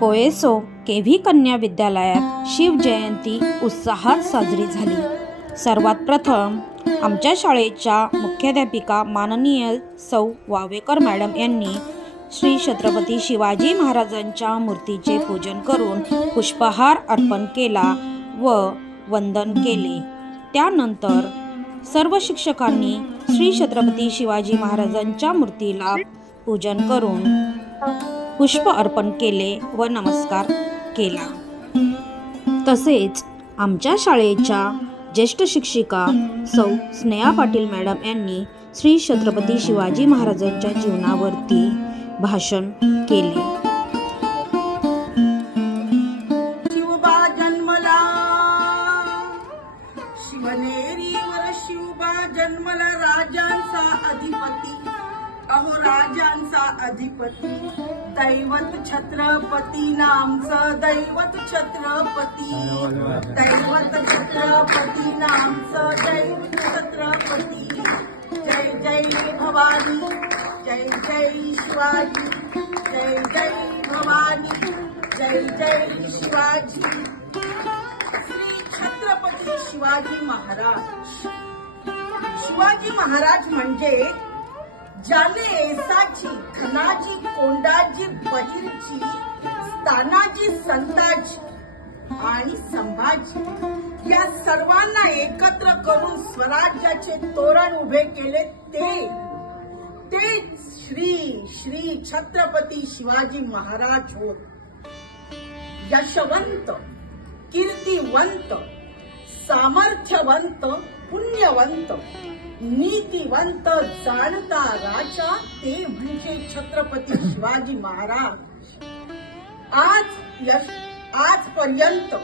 कोयसो kV कन्या विद्यालयात शिवजयंती उत्साहात साजरी झाली। सर्वात प्रथम आमच्या शाळेच्या मुख्याध्यापिका माननीय सौ वावेकर मॅडम यांनी श्री छत्रपती शिवाजी महाराजांच्या मूर्तीचे पूजन करून पुष्पहार अर्पण केला व वंदन केले। त्यानंतर सर्व शिक्षकांनी श्री छत्रपती शिवाजी महाराजांच्या मूर्तीला पूजन करून पुष्प अर्पण केले व नमस्कार केला। तसेच आमच्या शाळेच्या ज्येष्ठ शिक्षिका सौ स्नेहा पाटील मॅडम यांनी श्री छत्रपती शिवाजी महाराजांच्या जीवनावरती भाषण केले। शिवबा जन्मला शिवनेरीवर, शिवबा जन्मला राजांचा अधिपती, अहो राजांचा अधिपती, दैवत छत्रपती नामचं, दैवत छत्रपती, दैवत छत्रपती नामचं, दैवत छत्रपती। जय जय भवानी, जय जय शिवाजी, जय जय भवानी, जय जय शिवाजी। श्री छत्रपती शिवाजी महाराज। शिवाजी महाराज म्हणजे ज्याने येसाची, धनाजी, कोंडाजी, बहिरजी, तानाजी, संताजी आणि संभाजी या सर्वांना एकत्र करून स्वराज्याचे तोरण उभे केले। ते श्री श्री छत्रपती शिवाजी महाराज होत। यशवंत, कीर्तिवंत, सामर्थ्यवंत, पुण्यवंत, नीतिवंत, जाणता राजा ते म्हणजे छत्रपती शिवाजी महाराज। आजपर्यंत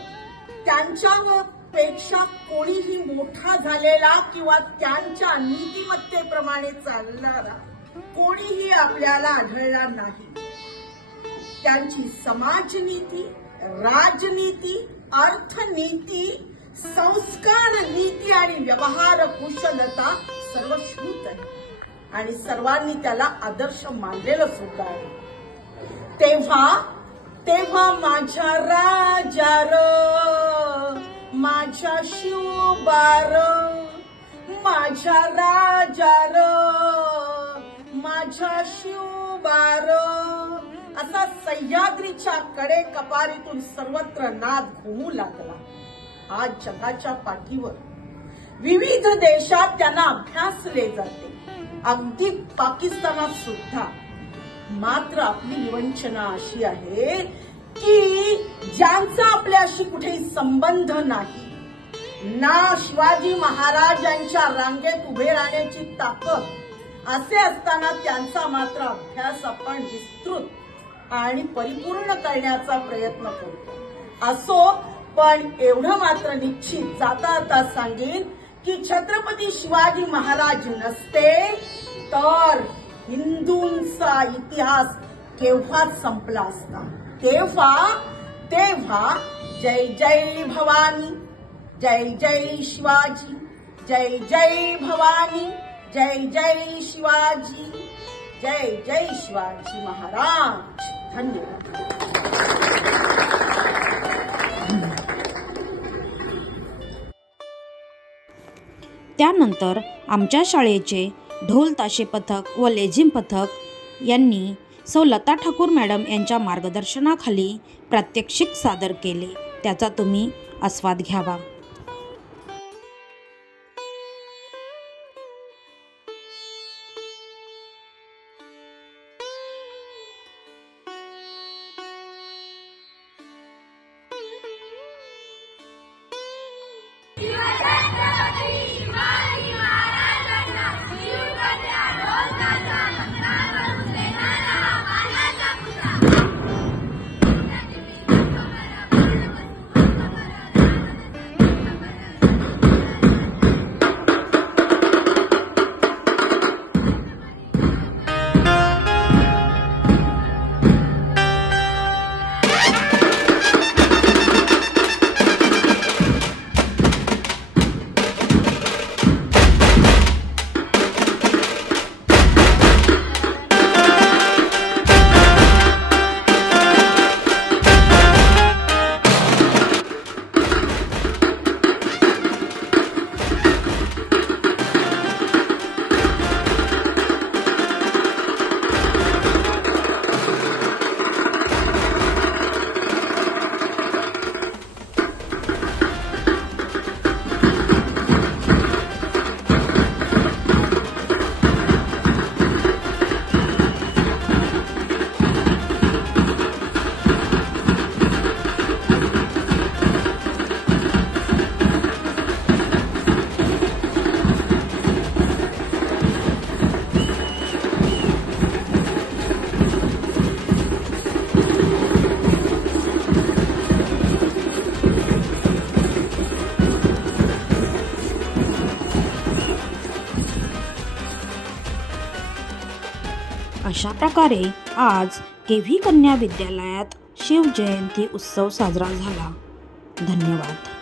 त्यांच्यापेक्षा कोणीही मोठा झालेला किंवा त्यांच्या नीतिमत्तेप्रमाणे चालणारा कोणीही आपल्याला आढळला नाही। त्यांची समाजनीती, राजनीती, अर्थनीती, संस्कार नीती आणि व्यवहार कुशलता सर्वश्रुत आहे आणि सर्वांनी त्याला आदर्श मानलेलं सुद्धा आहे। तेव्हा माझ्या राजार, माझ्या शिवबार, माझ्या राजार, माझ्या शिवबार असा सह्याद्रीच्या कडे कपारीतून सर्वत्र नाद घुमू लागला। आज जगाच्या पाठीवर विविध देशात त्यांना अभ्यासले जाते, अगदी पाकिस्तानात सुद्धा। मात्र आपली विवंचना अशी आहे की ज्यांचा आपल्याशी कुठेही संबंध नाही, ना शिवाजी महाराजांच्या रांगेत उभे राहण्याची ताकद, असे असताना त्यांचा मात्र अभ्यास आपण विस्तृत आणि परिपूर्ण करण्याचा प्रयत्न करतो। असो, पण एवढं मात्र निश्चित जाता सांगेन की छत्रपती शिवाजी महाराज नसते तर हिंदूंचा इतिहास केव्हाच संपला असता। तेव्हा जय जय भवानी, जय जय शिवाजी, जय जय भवानी, जय जय शिवाजी, जय जय शिवाजी महाराज। धन्यवाद। त्यानंतर आमच्या शाळेचे ढोल ताशे पथक व लेझिम पथक यांनी सौ लता ठाकूर मॅडम यांच्या मार्गदर्शनाखाली प्रात्यक्षिक सादर केले। त्याचा तुम्ही आस्वाद घ्यावा। अशा प्रकारे आज केव्ही कन्या विद्यालयात शिवजयंती उत्सव साजरा झाला. धन्यवाद.